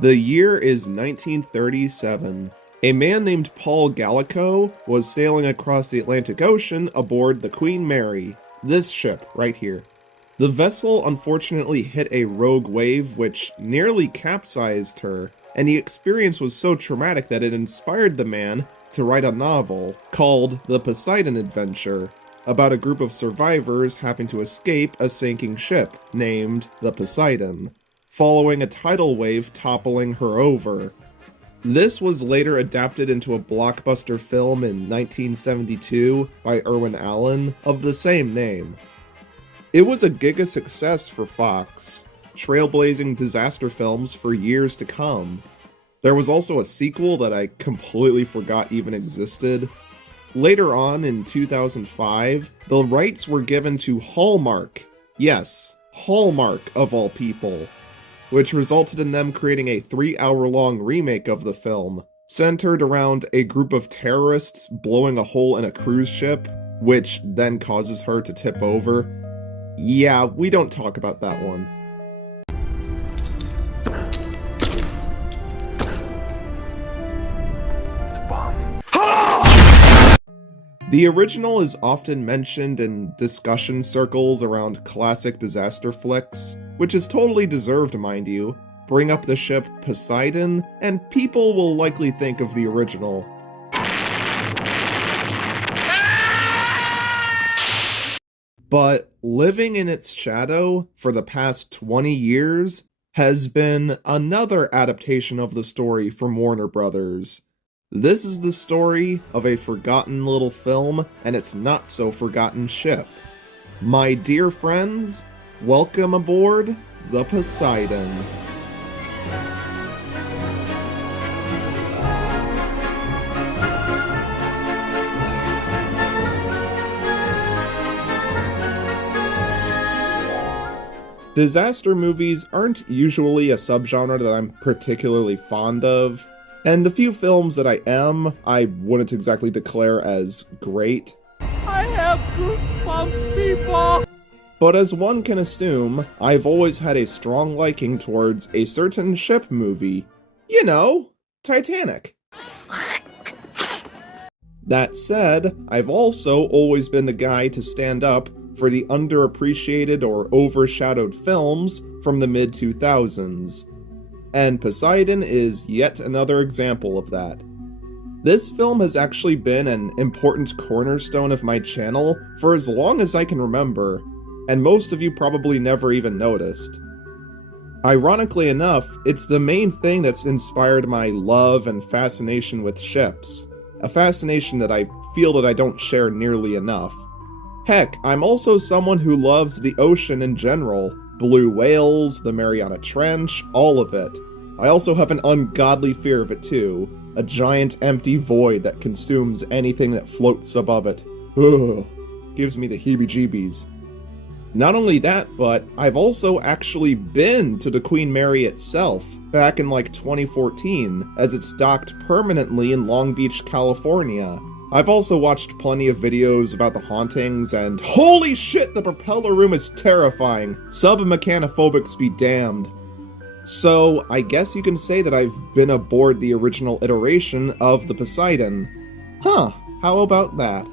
The year is 1937. A man named Paul Gallico was sailing across the Atlantic Ocean aboard the Queen Mary, this ship right here. The vessel unfortunately hit a rogue wave which nearly capsized her, and the experience was so traumatic that it inspired the man to write a novel called The Poseidon Adventure, about a group of survivors having to escape a sinking ship named the Poseidon, following a tidal wave toppling her over. This was later adapted into a blockbuster film in 1972 by Irwin Allen of the same name. It was a giga success for Fox, trailblazing disaster films for years to come. There was also a sequel that I completely forgot even existed. Later on in 2005, the rights were given to Hallmark. Yes, Hallmark of all people, which resulted in them creating a 3-hour-long remake of the film, centered around a group of terrorists blowing a hole in a cruise ship, which then causes her to tip over. Yeah, we don't talk about that one. It's a bomb. The original is often mentioned in discussion circles around classic disaster flicks, which is totally deserved, mind you. Bring up the ship Poseidon, and people will likely think of the original. But living in its shadow for the past 20 years has been another adaptation of the story from Warner Brothers. This is the story of a forgotten little film and its not-so-forgotten ship. My dear friends, welcome aboard the Poseidon. Disaster movies aren't usually a subgenre that I'm particularly fond of, and the few films that I am, I wouldn't exactly declare as great. I have goosebumps, people! But as one can assume, I've always had a strong liking towards a certain ship movie. You know, Titanic. That said, I've also always been the guy to stand up for the underappreciated or overshadowed films from the mid-2000s. And Poseidon is yet another example of that. This film has actually been an important cornerstone of my channel for as long as I can remember, and most of you probably never even noticed. Ironically enough, it's the main thing that's inspired my love and fascination with ships, a fascination that I feel that I don't share nearly enough. Heck, I'm also someone who loves the ocean in general, blue whales, the Mariana Trench, all of it. I also have an ungodly fear of it too, a giant empty void that consumes anything that floats above it. Ugh, gives me the heebie-jeebies. Not only that, but I've also actually been to the Queen Mary itself, back in like 2014, as it's docked permanently in Long Beach, California. I've also watched plenty of videos about the hauntings, and holy shit, the propeller room is terrifying! Sub-mechanophobics be damned. So, I guess you can say that I've been aboard the original iteration of the Poseidon. Huh, how about that?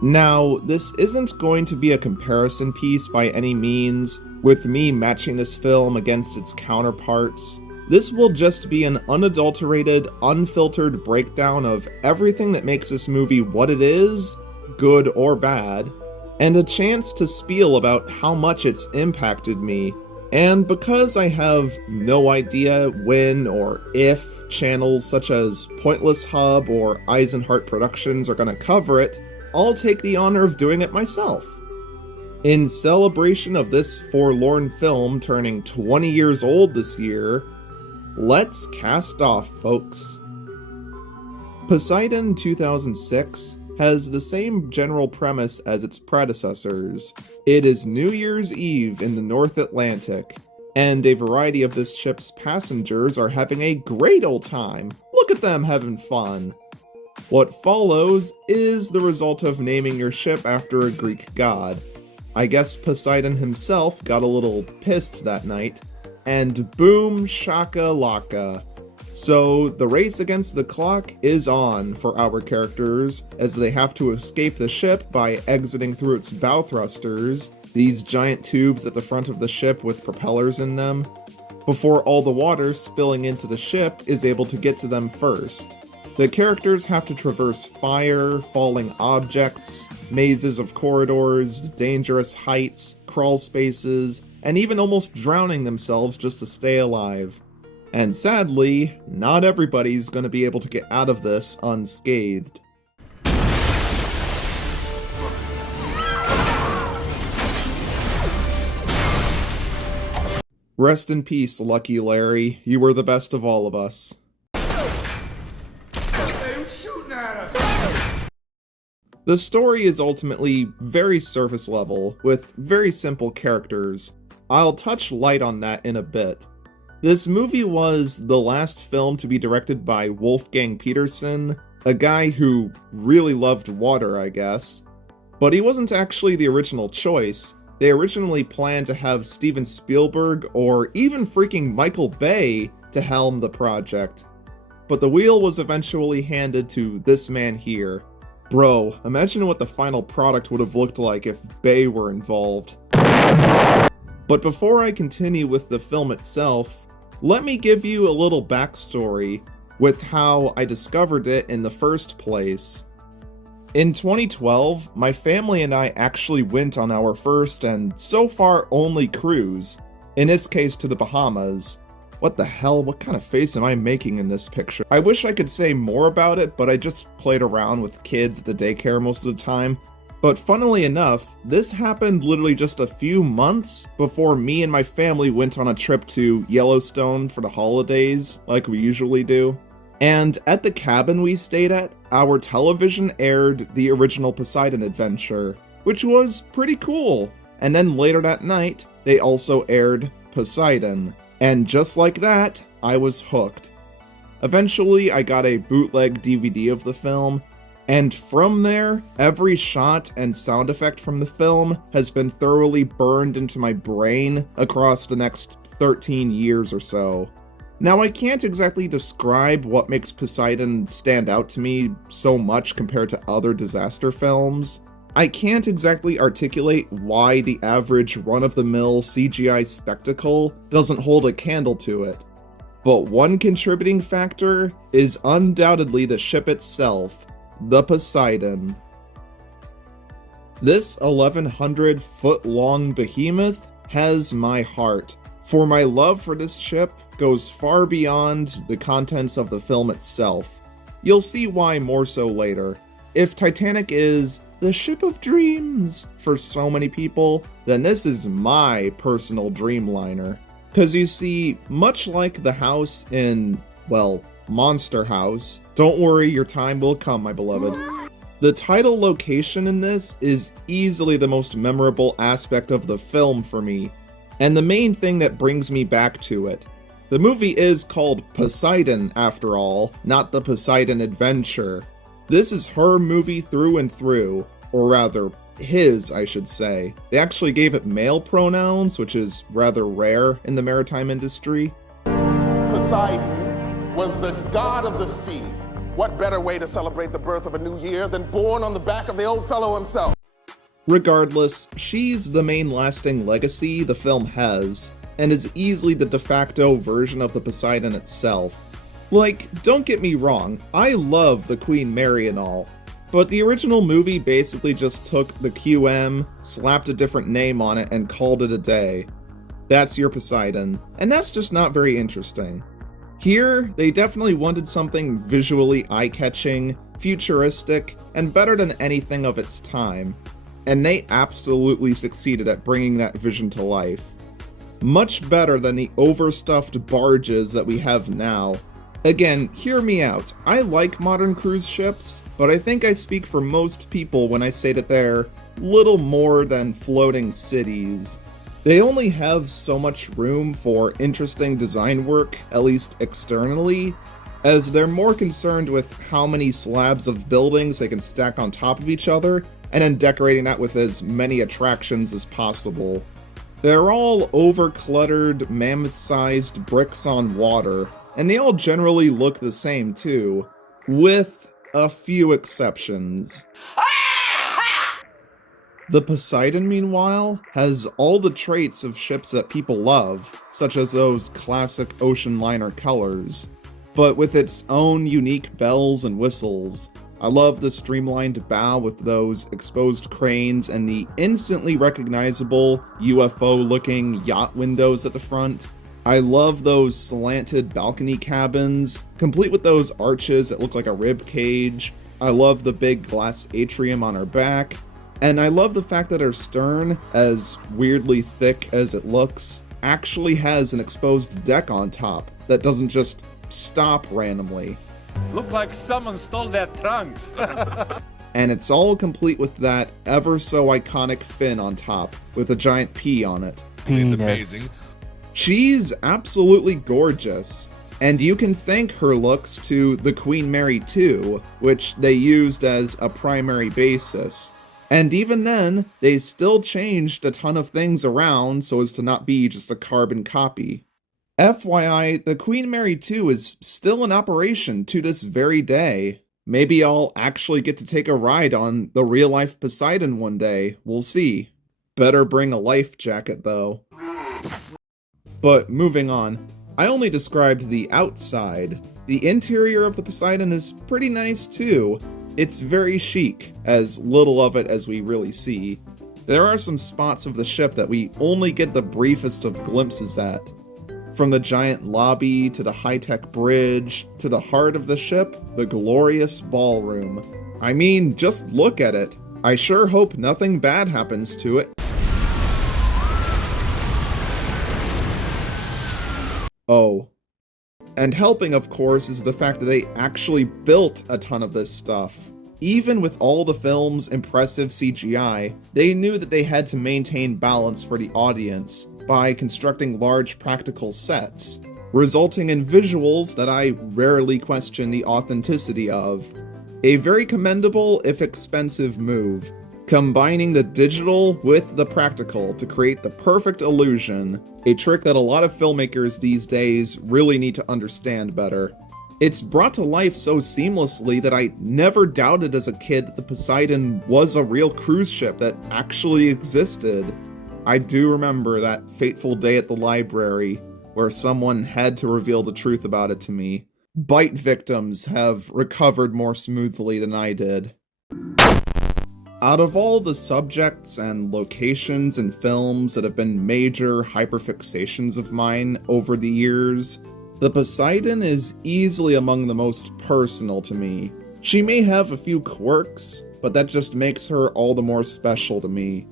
Now, this isn't going to be a comparison piece by any means, with me matching this film against its counterparts. This will just be an unadulterated, unfiltered breakdown of everything that makes this movie what it is, good or bad, and a chance to spiel about how much it's impacted me. And because I have no idea when or if channels such as Pointless Hub or Eisenhart Productions are gonna cover it, I'll take the honor of doing it myself. In celebration of this forlorn film turning 20 years old this year, let's cast off, folks. Poseidon 2006 has the same general premise as its predecessors. It is New Year's Eve in the North Atlantic, and a variety of this ship's passengers are having a great old time. Look at them having fun. What follows is the result of naming your ship after a Greek god. I guess Poseidon himself got a little pissed that night, and boom shaka laka, So the race against the clock is on for our characters as they have to escape the ship by exiting through its bow thrusters, these giant tubes at the front of the ship with propellers in them, before all the water spilling into the ship is able to get to them first. The characters have to traverse fire, falling objects, mazes of corridors, dangerous heights, crawl spaces, and even almost drowning themselves just to stay alive. And sadly, not everybody's going to be able to get out of this unscathed. Rest in peace, Lucky Larry. You were the best of all of us. The story is ultimately very surface level, with very simple characters. I'll touch light on that in a bit. This movie was the last film to be directed by Wolfgang Petersen, a guy who really loved water, I guess. But he wasn't actually the original choice. They originally planned to have Steven Spielberg or even freaking Michael Bay to helm the project. But the wheel was eventually handed to this man here. Bro, imagine what the final product would have looked like if Bay were involved. But before I continue with the film itself, let me give you a little backstory with how I discovered it in the first place. In 2012, my family and I actually went on our first and so far only cruise, in this case to the Bahamas. What the hell, what kind of face am I making in this picture? I wish I could say more about it, but I just played around with kids at the daycare most of the time. But funnily enough, this happened literally just a few months before me and my family went on a trip to Yellowstone for the holidays, like we usually do. And at the cabin we stayed at, our television aired the original Poseidon adventure, which was pretty cool. And then later that night, they also aired Poseidon. And just like that, I was hooked. Eventually, I got a bootleg DVD of the film, and from there, every shot and sound effect from the film has been thoroughly burned into my brain across the next 13 years or so. Now, I can't exactly describe what makes Poseidon stand out to me so much compared to other disaster films. I can't exactly articulate why the average run-of-the-mill CGI spectacle doesn't hold a candle to it. But one contributing factor is undoubtedly the ship itself, the Poseidon. This 1,100-foot-long behemoth has my heart, for my love for this ship goes far beyond the contents of the film itself. You'll see why more so later. If Titanic is the ship of dreams for so many people, then this is my personal dreamliner. Cause you see, much like the house in, well, Monster House, don't worry, your time will come, my beloved. The title location in this is easily the most memorable aspect of the film for me, and the main thing that brings me back to it. The movie is called Poseidon, after all, not the Poseidon Adventure. This is her movie through and through, or rather, his, I should say. They actually gave it male pronouns, which is rather rare in the maritime industry. Poseidon was the god of the sea. What better way to celebrate the birth of a new year than born on the back of the old fellow himself? Regardless, she's the main lasting legacy the film has, and is easily the de facto version of the Poseidon itself. Like, don't get me wrong, I love the Queen Mary and all, but the original movie basically just took the QM, slapped a different name on it, and called it a day. That's your Poseidon, and that's just not very interesting. Here, they definitely wanted something visually eye-catching, futuristic, and better than anything of its time. And they absolutely succeeded at bringing that vision to life. Much better than the overstuffed barges that we have now. Again, hear me out. I like modern cruise ships, but I think I speak for most people when I say that they're little more than floating cities. They only have so much room for interesting design work, at least externally, as they're more concerned with how many slabs of buildings they can stack on top of each other, and then decorating that with as many attractions as possible. They're all over-cluttered, mammoth-sized bricks on water, And they all generally look the same too, with a few exceptions. The Poseidon, meanwhile, has all the traits of ships that people love, such as those classic ocean liner colors, but with its own unique bells and whistles. I love the streamlined bow with those exposed cranes and the instantly recognizable UFO-looking yacht windows at the front. I love those slanted balcony cabins, complete with those arches that look like a rib cage. I love the big glass atrium on her back. And I love the fact that her stern, as weirdly thick as it looks, actually has an exposed deck on top that doesn't just stop randomly. Look like someone stole their trunks. And it's all complete with that ever so iconic fin on top, with a giant P on it. It's amazing. She's absolutely gorgeous, and you can thank her looks to the Queen Mary 2, which they used as a primary basis. And even then, they still changed a ton of things around so as to not be just a carbon copy. FYI, the Queen Mary 2 is still in operation to this very day. Maybe I'll actually get to take a ride on the real-life Poseidon one day, we'll see. Better bring a life jacket though. But moving on, I only described the outside. The interior of the Poseidon is pretty nice too. It's very chic, as little of it as we really see. There are some spots of the ship that we only get the briefest of glimpses at. From the giant lobby, to the high-tech bridge, to the heart of the ship, the glorious ballroom. I mean, just look at it. I sure hope nothing bad happens to it. Oh. And helping, of course, is the fact that they actually built a ton of this stuff. Even with all the film's impressive CGI, they knew that they had to maintain balance for the audience by constructing large practical sets, resulting in visuals that I rarely question the authenticity of. A very commendable, if expensive, move, combining the digital with the practical to create the perfect illusion, a trick that a lot of filmmakers these days really need to understand better. It's brought to life so seamlessly that I never doubted as a kid that the Poseidon was a real cruise ship that actually existed. I do remember that fateful day at the library where someone had to reveal the truth about it to me. Bite victims have recovered more smoothly than I did. Out of all the subjects and locations and films that have been major hyperfixations of mine over the years, the Poseidon is easily among the most personal to me. She may have a few quirks, but that just makes her all the more special to me.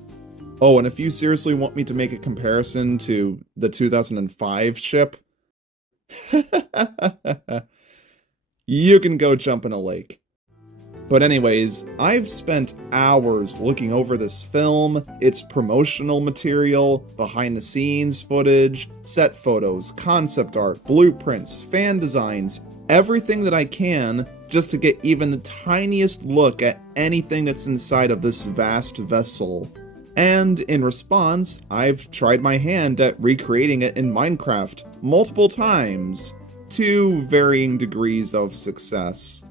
Oh, and if you seriously want me to make a comparison to the 2005 ship, you can go jump in a lake. But anyways, I've spent hours looking over this film, its promotional material, behind-the-scenes footage, set photos, concept art, blueprints, fan designs, everything that I can just to get even the tiniest look at anything that's inside of this vast vessel. And in response, I've tried my hand at recreating it in Minecraft multiple times, to varying degrees of success.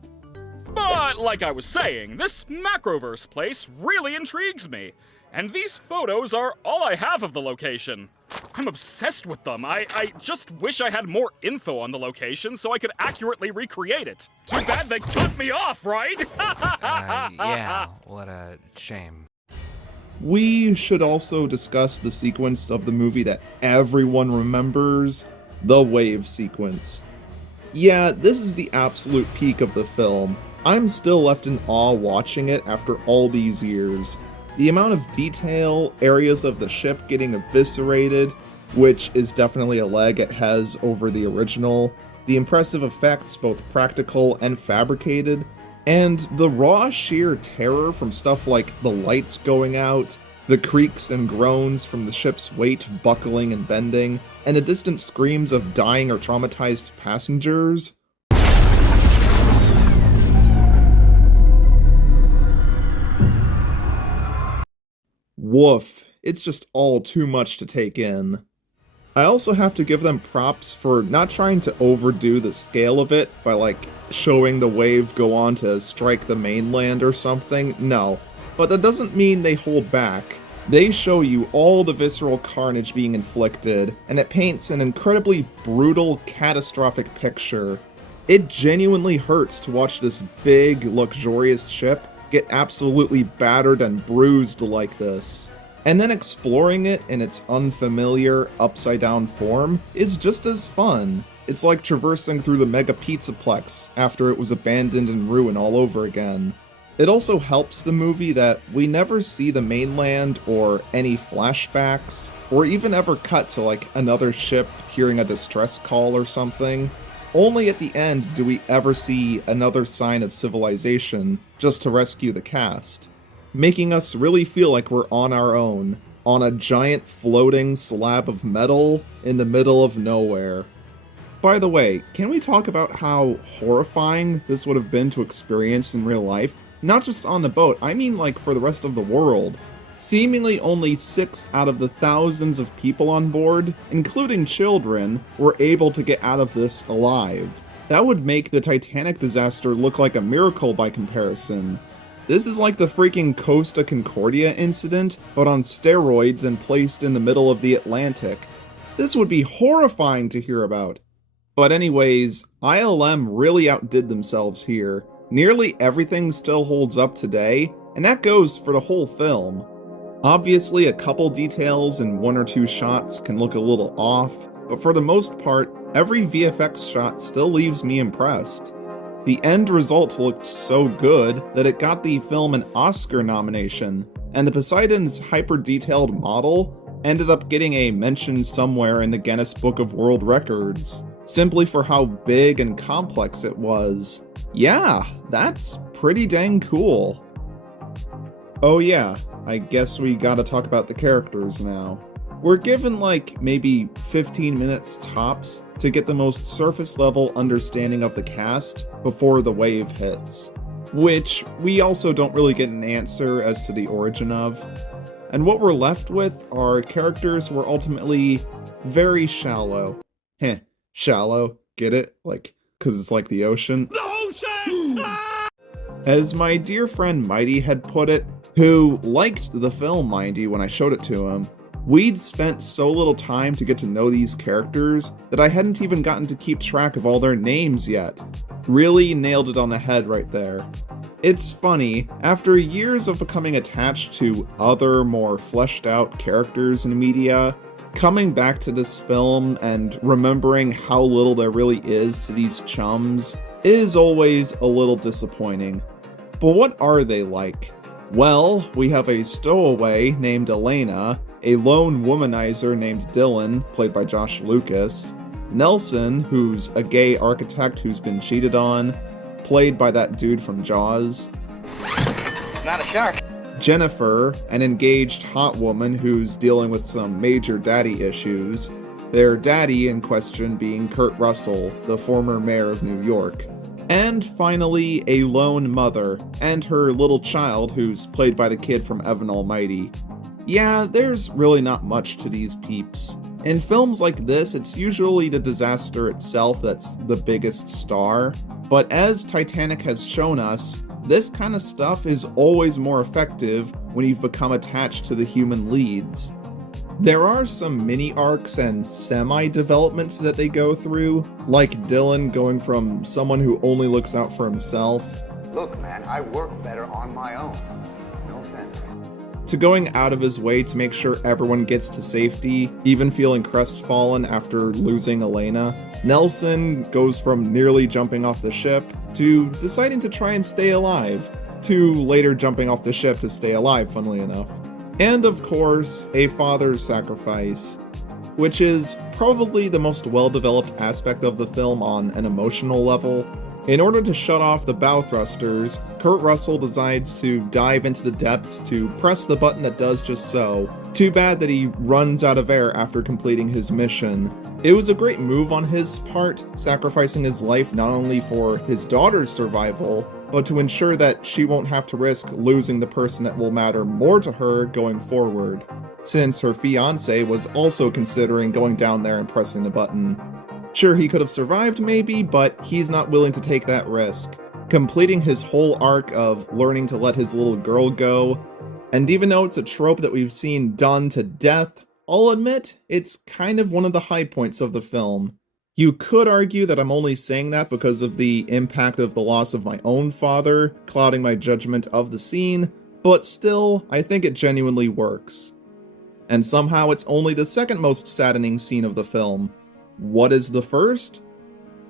But like I was saying, this Macroverse place really intrigues me. And these photos are all I have of the location. I'm obsessed with them. I just wish I had more info on the location so I could accurately recreate it. Too bad they cut me off, right? Yeah, what a shame. We should also discuss the sequence of the movie that everyone remembers, the wave sequence. Yeah, this is the absolute peak of the film. I'm still left in awe watching it after all these years. The amount of detail, areas of the ship getting eviscerated, which is definitely a lag it has over the original, the impressive effects, both practical and fabricated, and the raw sheer terror from stuff like the lights going out, the creaks and groans from the ship's weight buckling and bending, and the distant screams of dying or traumatized passengers. Woof, it's just all too much to take in. I also have to give them props for not trying to overdo the scale of it by like showing the wave go on to strike the mainland or something. No, but that doesn't mean they hold back. They show you all the visceral carnage being inflicted, and it paints an incredibly brutal, catastrophic picture. It genuinely hurts to watch this big, luxurious ship get absolutely battered and bruised like this. And then exploring it in its unfamiliar, upside-down form is just as fun. It's like traversing through the Mega Pizzaplex after it was abandoned in ruin all over again. It also helps the movie that we never see the mainland or any flashbacks, or even ever cut to like another ship hearing a distress call or something. Only at the end do we ever see another sign of civilization just to rescue the cast, making us really feel like we're on our own, on a giant floating slab of metal in the middle of nowhere. By the way, can we talk about how horrifying this would have been to experience in real life? Not just on the boat, I mean like for the rest of the world. Seemingly only 6 out of the thousands of people on board, including children, were able to get out of this alive. That would make the Titanic disaster look like a miracle by comparison. This is like the freaking Costa Concordia incident, but on steroids and placed in the middle of the Atlantic. This would be horrifying to hear about. But anyways, ILM really outdid themselves here. Nearly everything still holds up today, and that goes for the whole film. Obviously, a couple details in 1 or 2 shots can look a little off, but for the most part, every VFX shot still leaves me impressed. The end result looked so good that it got the film an Oscar nomination, and the Poseidon's hyper-detailed model ended up getting a mention somewhere in the Guinness Book of World Records, simply for how big and complex it was. Yeah, that's pretty dang cool. Oh yeah, I guess we gotta talk about the characters now. We're given like maybe 15 minutes tops to get the most surface level understanding of the cast before the wave hits, which we also don't really get an answer as to the origin of. And what we're left with are characters who are ultimately very shallow. Shallow, get it? Like, cause it's like the ocean. The ocean! As my dear friend Mighty had put it, who liked the film, mind you, when I showed it to him, we'd spent so little time to get to know these characters that I hadn't even gotten to keep track of all their names yet. Really nailed it on the head right there. It's funny, after years of becoming attached to other more fleshed out characters in media, coming back to this film and remembering how little there really is to these chums is always a little disappointing. But what are they like? Well, we have a stowaway named Elena, a lone womanizer named Dylan, played by Josh Lucas, Nelson, who's a gay architect who's been cheated on, played by that dude from Jaws. It's not a shark. Jennifer, an engaged hot woman who's dealing with some major daddy issues, their daddy in question being Kurt Russell, the former mayor of New York. And finally, a lone mother, and her little child who's played by the kid from Evan Almighty. Yeah, there's really not much to these peeps. In films like this, it's usually the disaster itself that's the biggest star, but as Titanic has shown us, this kind of stuff is always more effective when you've become attached to the human leads. There are some mini arcs and semi-developments that they go through, like Dylan going from someone who only looks out for himself Look, man, I work better on my own. No offense. to going out of his way to make sure everyone gets to safety, even feeling crestfallen after losing Elena. Nelson goes from nearly jumping off the ship to deciding to try and stay alive, to later jumping off the ship to stay alive, funnily enough. And of course, a father's sacrifice, which is probably the most well-developed aspect of the film on an emotional level. In order to shut off the bow thrusters, Kurt Russell decides to dive into the depths to press the button that does just so. Too bad that he runs out of air after completing his mission. It was a great move on his part, sacrificing his life not only for his daughter's survival, but to ensure that she won't have to risk losing the person that will matter more to her going forward. since her fiancé was also considering going down there and pressing the button. Sure, he could have survived maybe, but he's not willing to take that risk, completing his whole arc of learning to let his little girl go. And even though it's a trope that we've seen done to death, I'll admit it's kind of one of the high points of the film. You could argue that I'm only saying that because of the impact of the loss of my own father, clouding my judgment of the scene, but still, I think it genuinely works. And somehow it's only the second most saddening scene of the film. What is the first?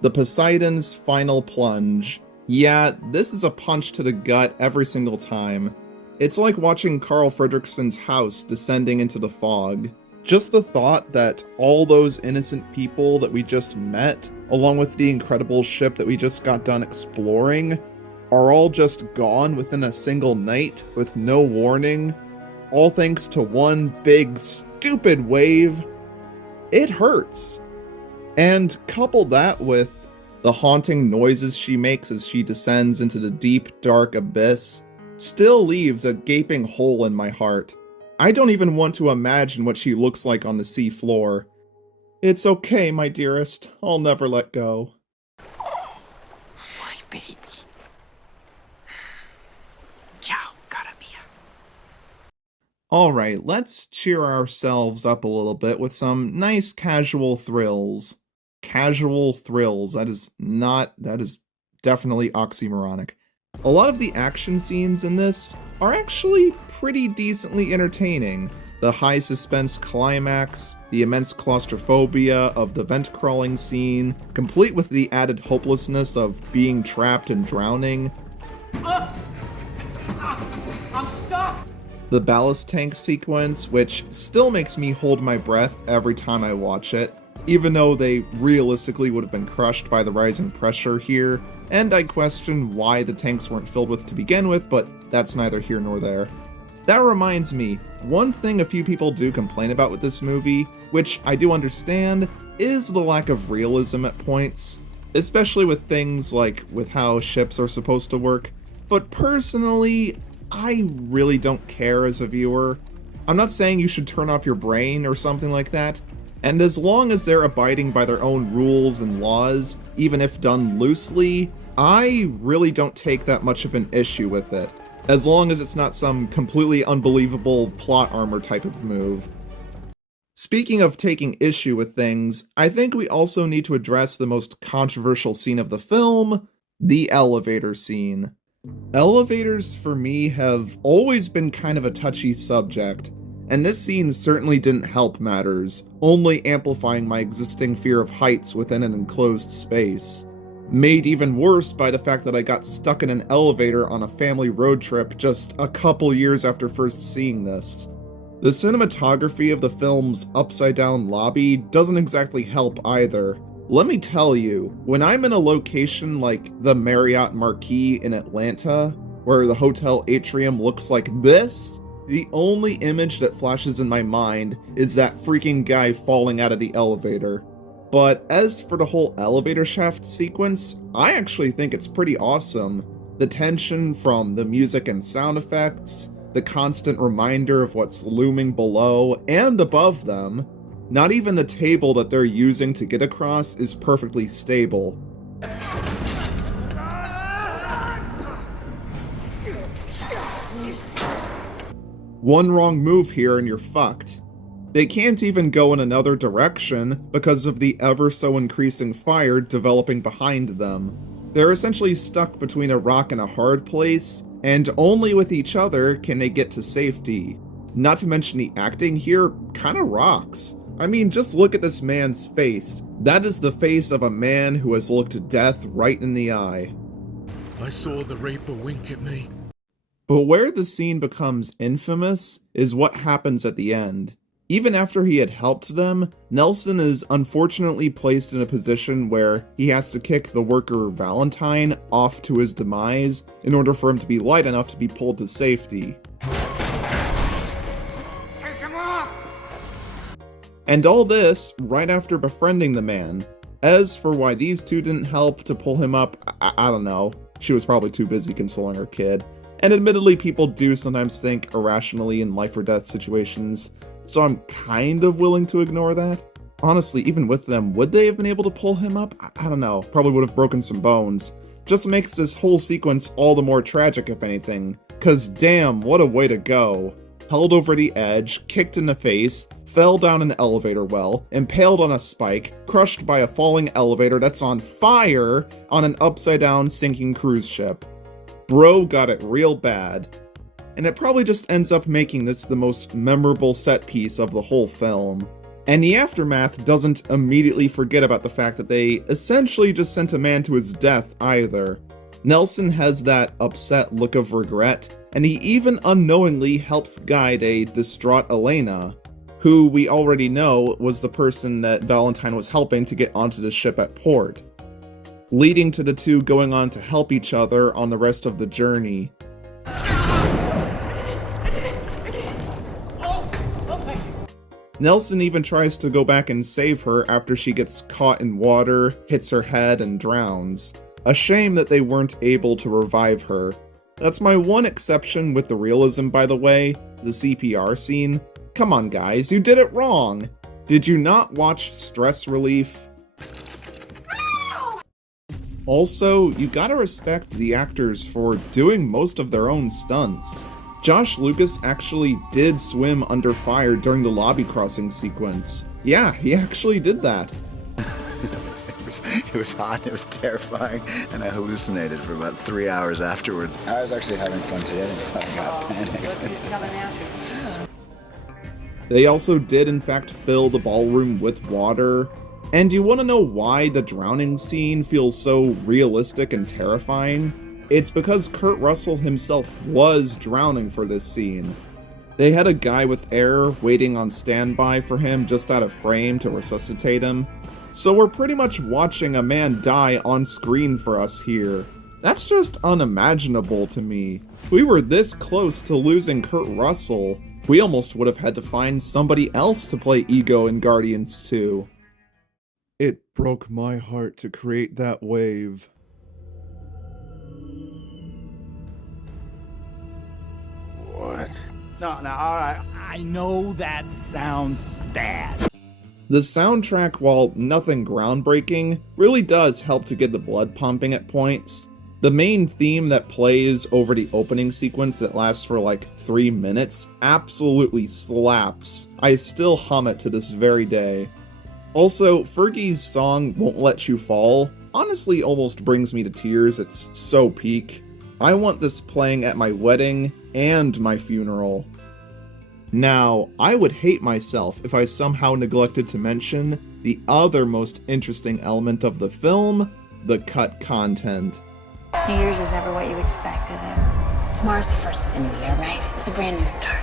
The Poseidon's final plunge. Yeah, this is a punch to the gut every single time. It's like watching Carl Fredricksen's house descending into the fog. Just the thought that all those innocent people that we just met, along with the incredible ship that we just got done exploring, are all just gone within a single night with no warning, all thanks to one big stupid wave, it hurts. And couple that with the haunting noises she makes as she descends into the deep, dark abyss, still leaves a gaping hole in my heart. I don't even want to imagine what she looks like on the sea floor. It's okay, my dearest. I'll never let go. Oh, my baby. Ciao, cara mia. Alright, let's cheer ourselves up a little bit with some nice casual thrills. Casual thrills, that is definitely oxymoronic. A lot of the action scenes in this are actually pretty decently entertaining. The high suspense climax, the immense claustrophobia of the vent crawling scene, complete with the added hopelessness of being trapped and drowning. I'm stuck! The ballast tank sequence, which still makes me hold my breath every time I watch it, even though they realistically would have been crushed by the rising pressure here, and I question why the tanks weren't filled with to begin with, but that's neither here nor there. That reminds me, one thing a few people do complain about with this movie, which I do understand, is the lack of realism at points, especially with things like with how ships are supposed to work. But personally, I really don't care as a viewer. I'm not saying you should turn off your brain or something like that, and as long as they're abiding by their own rules and laws, even if done loosely, I really don't take that much of an issue with it, as long as it's not some completely unbelievable plot armor type of move. Speaking of taking issue with things, I think we also need to address the most controversial scene of the film, the elevator scene. Elevators, for me, have always been kind of a touchy subject, and this scene certainly didn't help matters, only amplifying my existing fear of heights within an enclosed space. Made even worse by the fact that I got stuck in an elevator on a family road trip just a couple years after first seeing this. The cinematography of the film's upside-down lobby doesn't exactly help either. Let me tell you, when I'm in a location like the Marriott Marquis in Atlanta, where the hotel atrium looks like this, the only image that flashes in my mind is that freaking guy falling out of the elevator. But as for the whole elevator shaft sequence, I actually think it's pretty awesome. The tension from the music and sound effects, the constant reminder of what's looming below and above them. Not even the table that they're using to get across is perfectly stable. One wrong move here and you're fucked. They can't even go in another direction because of the ever so increasing fire developing behind them. They're essentially stuck between a rock and a hard place, and only with each other can they get to safety. Not to mention the acting here kinda rocks. I mean, just look at this man's face. That is the face of a man who has looked death right in the eye. I saw the Reaper wink at me. But where the scene becomes infamous is what happens at the end. Even after he had helped them, Nelson is unfortunately placed in a position where he has to kick the worker Valentine off to his demise in order for him to be light enough to be pulled to safety. Take him off! And all this right after befriending the man. As for why these two didn't help to pull him up, I don't know. She was probably too busy consoling her kid. And admittedly, people do sometimes think irrationally in life or death situations. so I'm kind of willing to ignore that. Honestly, even with them, would they have been able to pull him up? I don't know, probably would have broken some bones. Just makes this whole sequence all the more tragic, if anything. Cause damn, what a way to go. Held over the edge, kicked in the face, fell down an elevator well, impaled on a spike, crushed by a falling elevator that's on fire on an upside-down sinking cruise ship. Bro got it real bad. And it probably just ends up making this the most memorable set piece of the whole film. And the aftermath doesn't immediately forget about the fact that they essentially just sent a man to his death either. Nelson has that upset look of regret, and he even unknowingly helps guide a distraught Elena, who we already know was the person that Valentine was helping to get onto the ship at port, leading to the two going on to help each other on the rest of the journey. Nelson even tries to go back and save her after she gets caught in water, hits her head, and drowns. A shame that they weren't able to revive her. That's my one exception with the realism, by the way, the CPR scene. Come on guys, you did it wrong! Did you not watch Stress Relief? Also, you gotta respect the actors for doing most of their own stunts. Josh Lucas actually did swim under fire during the lobby crossing sequence. Yeah, he actually did that. It was hot, it was terrifying, and I hallucinated for about 3 hours afterwards. I was actually having fun today until I got panicked. They also did in fact fill the ballroom with water. And you want to know why the drowning scene feels so realistic and terrifying? It's because Kurt Russell himself was drowning for this scene. They had a guy with air waiting on standby for him just out of frame to resuscitate him. So we're pretty much watching a man die on screen for us here. That's just unimaginable to me. We were this close to losing Kurt Russell. We almost would have had to find somebody else to play Ego in Guardians 2. It broke my heart to create that wave. What? No, alright. I know that sounds bad. The soundtrack, while nothing groundbreaking, really does help to get the blood pumping at points. The main theme that plays over the opening sequence that lasts for like 3 minutes absolutely slaps. I still hum it to this very day. Also, Fergie's song Won't Let You Fall honestly almost brings me to tears, it's so peak. I want this playing at my wedding and my funeral. Now, I would hate myself if I somehow neglected to mention the other most interesting element of the film, the cut content. New Year's is never what you expect, is it? Tomorrow's the first of the new year, right? It's a brand new start.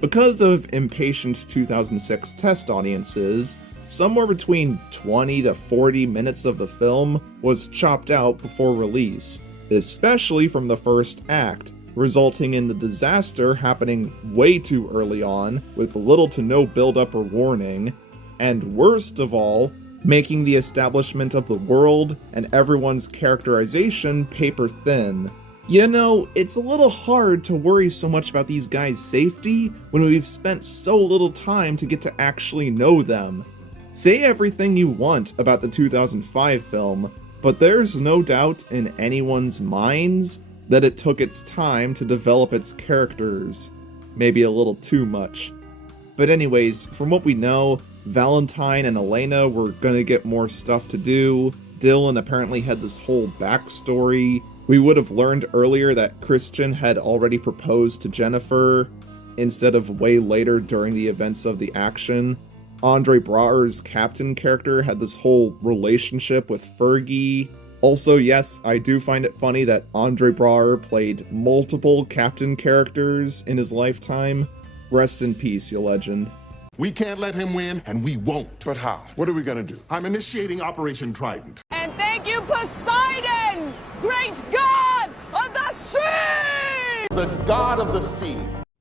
Because of impatient 2006 test audiences, somewhere between 20 to 40 minutes of the film was chopped out before release, especially from the first act, resulting in the disaster happening way too early on, with little to no build-up or warning, and worst of all, making the establishment of the world and everyone's characterization paper-thin. You know, it's a little hard to worry so much about these guys' safety when we've spent so little time to get to actually know them. Say everything you want about the 2005 film, but there's no doubt in anyone's minds that it took its time to develop its characters. Maybe a little too much. But anyways, from what we know, Valentine and Elena were gonna get more stuff to do. Dylan apparently had this whole backstory. We would have learned earlier that Christian had already proposed to Jennifer, instead of way later during the events of the action. Andre Braugher's Captain character had this whole relationship with Fergie. Also, yes, I do find it funny that Andre Braugher played multiple Captain characters in his lifetime. Rest in peace, you legend. We can't let him win, and we won't. But how? What are we gonna do? I'm initiating Operation Trident. And thank you, Poseidon, great god of the sea! The god of the sea.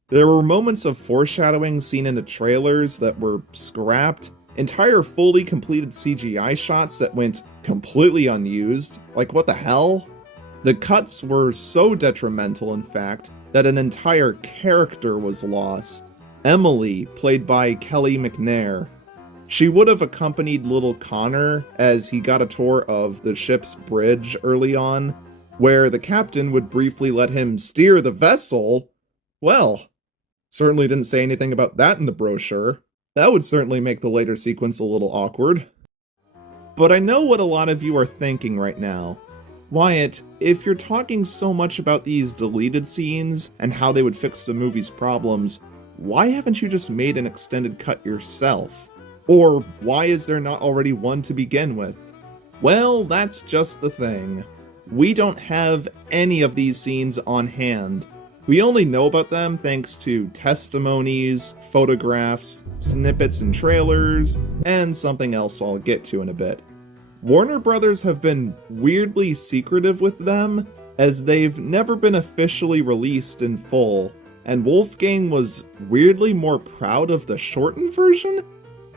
There were moments of foreshadowing seen in the trailers that were scrapped, entire fully completed CGI shots that went completely unused. Like, what the hell? The cuts were so detrimental, in fact, that an entire character was lost. Emily, played by Kelly McNair. She would have accompanied little Connor as he got a tour of the ship's bridge early on, where the captain would briefly let him steer the vessel. Well, certainly didn't say anything about that in the brochure. That would certainly make the later sequence a little awkward. But I know what a lot of you are thinking right now. Wyatt, if you're talking so much about these deleted scenes and how they would fix the movie's problems, why haven't you just made an extended cut yourself? Or why is there not already one to begin with? Well, that's just the thing. We don't have any of these scenes on hand. We only know about them thanks to testimonies, photographs, snippets and trailers, and something else I'll get to in a bit. Warner Brothers have been weirdly secretive with them, as they've never been officially released in full, and Wolfgang was weirdly more proud of the shortened version?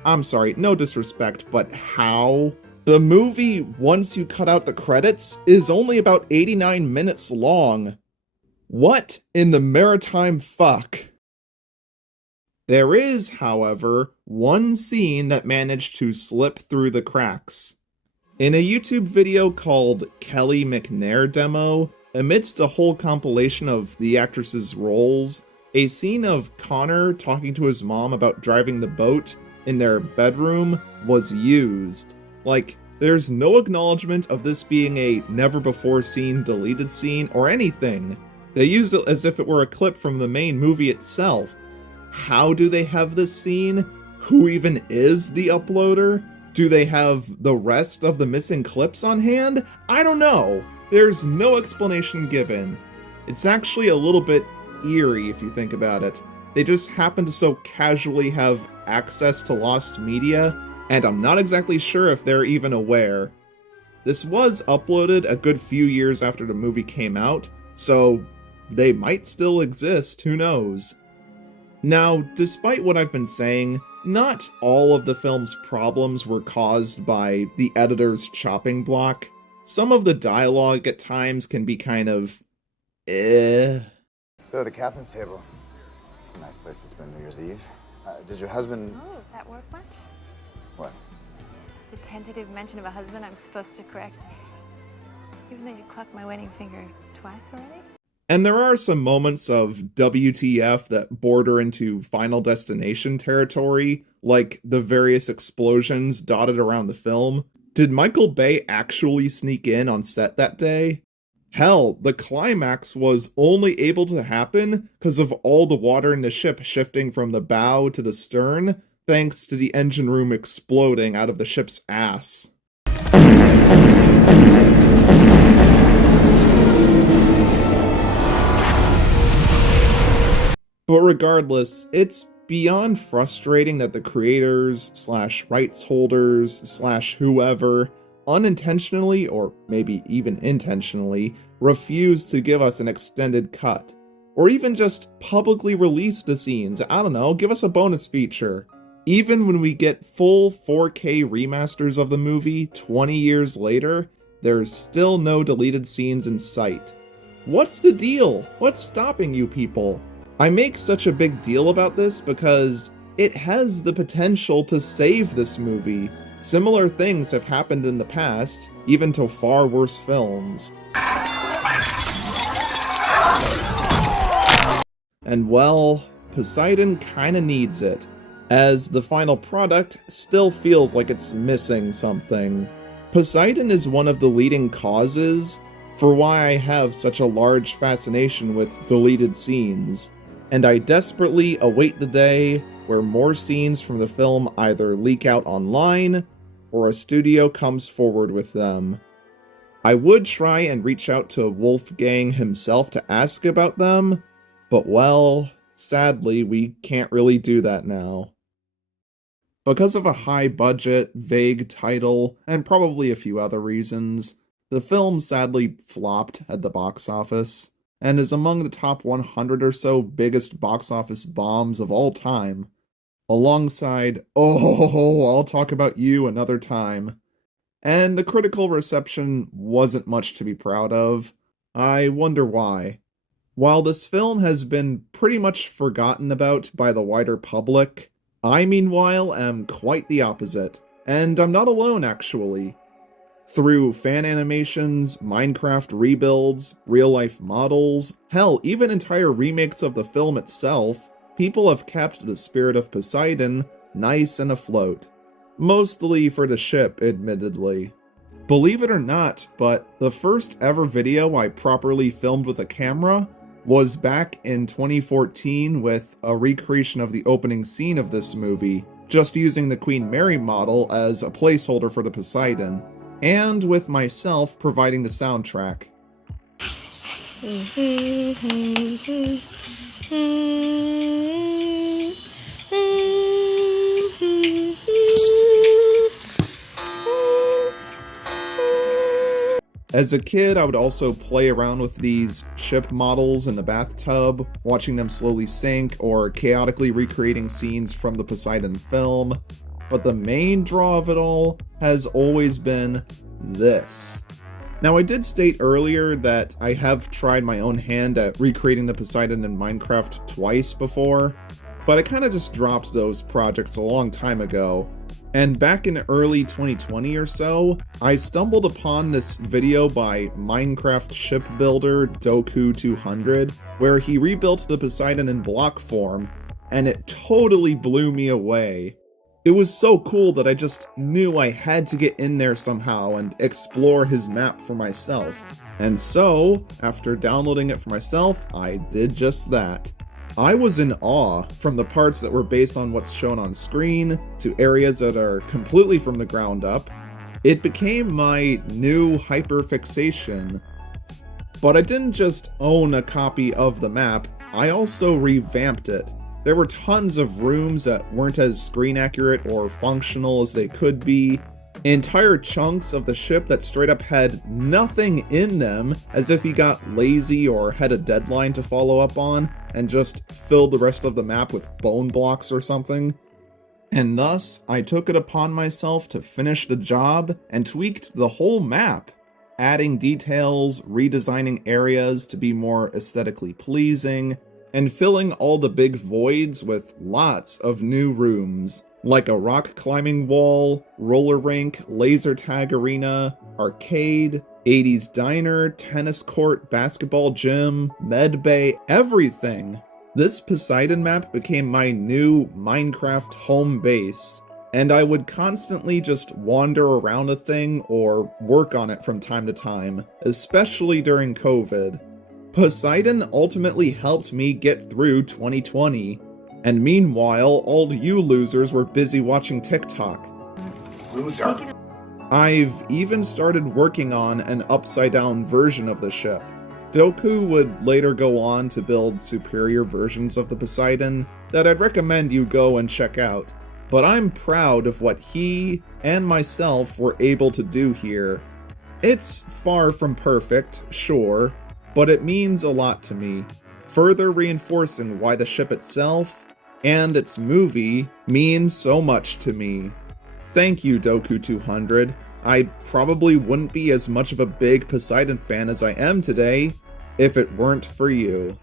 I'm sorry, no disrespect, but how? The movie, once you cut out the credits, is only about 89 minutes long. What in the maritime fuck? There is, however, one scene that managed to slip through the cracks. In a YouTube video called Kelly McNair Demo, amidst a whole compilation of the actress's roles, a scene of Connor talking to his mom about driving the boat in their bedroom was used. Like, there's no acknowledgement of this being a never-before-seen deleted scene or anything. They use it as if it were a clip from the main movie itself. How do they have this scene? Who even is the uploader? Do they have the rest of the missing clips on hand? I don't know. There's no explanation given. It's actually a little bit eerie if you think about it. They just happen to so casually have access to lost media, and I'm not exactly sure if they're even aware. This was uploaded a good few years after the movie came out, so they might still exist, who knows. Now, despite what I've been saying, not all of the film's problems were caused by the editor's chopping block. Some of the dialogue at times can be kind of So, the captain's table. It's a nice place to spend New Year's Eve. Did your husband... Oh, that work much? What? The tentative mention of a husband I'm supposed to correct. Even though you clocked my wedding finger twice already? And there are some moments of WTF that border into Final Destination territory, like the various explosions dotted around the film. Did Michael Bay actually sneak in on set that day? Hell, the climax was only able to happen because of all the water in the ship shifting from the bow to the stern, thanks to the engine room exploding out of the ship's ass. But regardless, it's beyond frustrating that the creators, / rights holders, / whoever, unintentionally, or maybe even intentionally, refuse to give us an extended cut. Or even just publicly release the scenes, I don't know, give us a bonus feature. Even when we get full 4K remasters of the movie 20 years later, there's still no deleted scenes in sight. What's the deal? What's stopping you people? I make such a big deal about this because it has the potential to save this movie. Similar things have happened in the past, even to far worse films. And well, Poseidon kinda needs it, as the final product still feels like it's missing something. Poseidon is one of the leading causes for why I have such a large fascination with deleted scenes, and I desperately await the day where more scenes from the film either leak out online, or a studio comes forward with them. I would try and reach out to Wolfgang himself to ask about them, but well, sadly, we can't really do that now. Because of a high budget, vague title, and probably a few other reasons, the film sadly flopped at the box office, and is among the top 100 or so biggest box office bombs of all time, alongside Oh, I'll Talk About You Another Time. And the critical reception wasn't much to be proud of. I wonder why. While this film has been pretty much forgotten about by the wider public, I meanwhile am quite the opposite, and I'm not alone actually. Through fan animations, Minecraft rebuilds, real-life models, hell, even entire remakes of the film itself, people have kept the spirit of Poseidon nice and afloat. Mostly for the ship, admittedly. Believe it or not, but the first ever video I properly filmed with a camera was back in 2014 with a recreation of the opening scene of this movie, just using the Queen Mary model as a placeholder for the Poseidon, and with myself providing the soundtrack. As a kid, I would also play around with these ship models in the bathtub, watching them slowly sink or chaotically recreating scenes from the Poseidon film. But the main draw of it all has always been this. Now, I did state earlier that I have tried my own hand at recreating the Poseidon in Minecraft twice before, but I kind of just dropped those projects a long time ago. And back in early 2020 or so, I stumbled upon this video by Minecraft shipbuilder Doku200, where he rebuilt the Poseidon in block form, and it totally blew me away. It was so cool that I just knew I had to get in there somehow and explore his map for myself. And so, after downloading it for myself, I did just that. I was in awe, from the parts that were based on what's shown on screen, to areas that are completely from the ground up. It became my new hyperfixation. But I didn't just own a copy of the map, I also revamped it. There were tons of rooms that weren't as screen accurate or functional as they could be, entire chunks of the ship that straight up had nothing in them, as if he got lazy or had a deadline to follow up on, and just filled the rest of the map with bone blocks or something. And thus, I took it upon myself to finish the job and tweaked the whole map, adding details, redesigning areas to be more aesthetically pleasing, and filling all the big voids with lots of new rooms, like a rock climbing wall, roller rink, laser tag arena, arcade, 80s diner, tennis court, basketball gym, med bay, everything. This Poseidon map became my new Minecraft home base, and I would constantly just wander around a thing or work on it from time to time, especially during COVID. Poseidon ultimately helped me get through 2020. And meanwhile, all you losers were busy watching TikTok. Loser. I've even started working on an upside-down version of the ship. Doku would later go on to build superior versions of the Poseidon that I'd recommend you go and check out. But I'm proud of what he and myself were able to do here. It's far from perfect, sure, but it means a lot to me, further reinforcing why the ship itself and its movie mean so much to me. Thank you, Doku200. I probably wouldn't be as much of a big Poseidon fan as I am today if it weren't for you.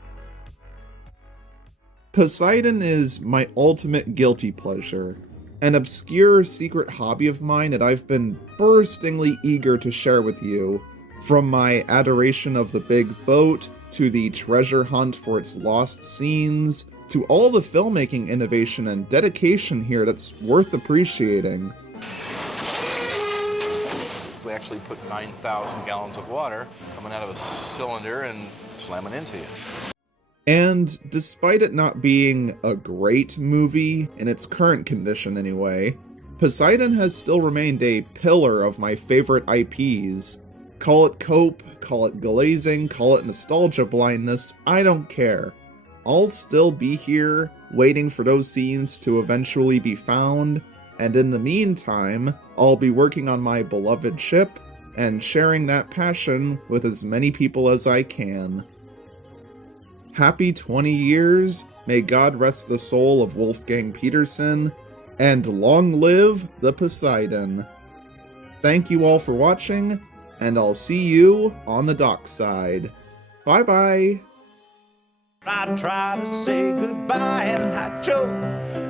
Poseidon is my ultimate guilty pleasure, an obscure secret hobby of mine that I've been burstingly eager to share with you. From my adoration of the big boat, to the treasure hunt for its lost scenes, to all the filmmaking innovation and dedication here that's worth appreciating. We actually put 9,000 gallons of water coming out of a cylinder and slamming into you. And despite it not being a great movie, in its current condition anyway, Poseidon has still remained a pillar of my favorite IPs. Call it cope, call it glazing, call it nostalgia blindness, I don't care. I'll still be here, waiting for those scenes to eventually be found, and in the meantime, I'll be working on my beloved ship, and sharing that passion with as many people as I can. Happy 20 years, may God rest the soul of Wolfgang Petersen, and long live the Poseidon. Thank you all for watching, and I'll see you on the dockside. Bye bye! I try to say goodbye and I choke.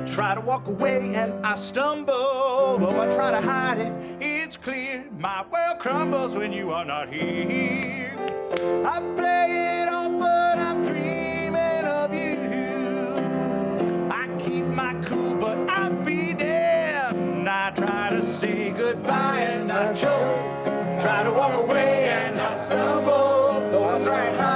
Try to walk away and I stumble. Though I try to hide it, it's clear my world crumbles when you are not here. I play it off, but I'm dreaming of you. I keep my cool, but I feel dead. And I try to say goodbye and I choke. Try to walk away and I stumble. Though I try and hide